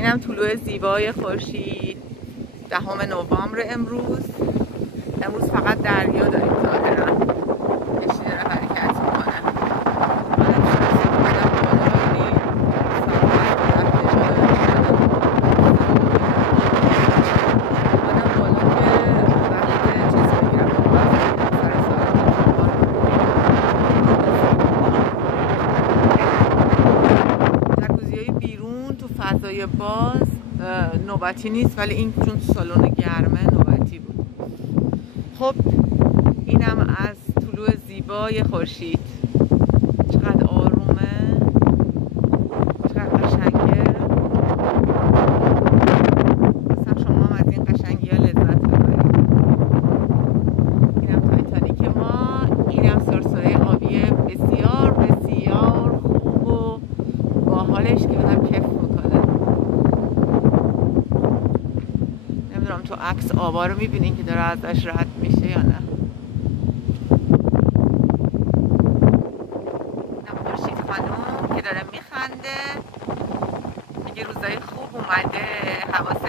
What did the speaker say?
اینم طلوع زیبای خورشید 10 نوامبر امروز فقط دریا داریم ظاهرا کشتی داره حرکت میکنه. فضای باز نوبتی نیست، ولی این چون تو سالن گرمه نوبتی بود. خب اینم از طلوع زیبای خورشید. چقدر آرومه، چقدر قشنگه. مثلا شما هم از این قشنگی ها لذت ببرید. اینم تایتانیک ما. اینم سرسره آبی بسیار بسیار خوب و باحالش که آدم کیف میکنه. نمیدونم تو عکس آبا رو میبینین که داره ازش رد میشه یا نه. اینم خورشید خانوم که داره میخنده، میگه روزای خوب اومده، حواس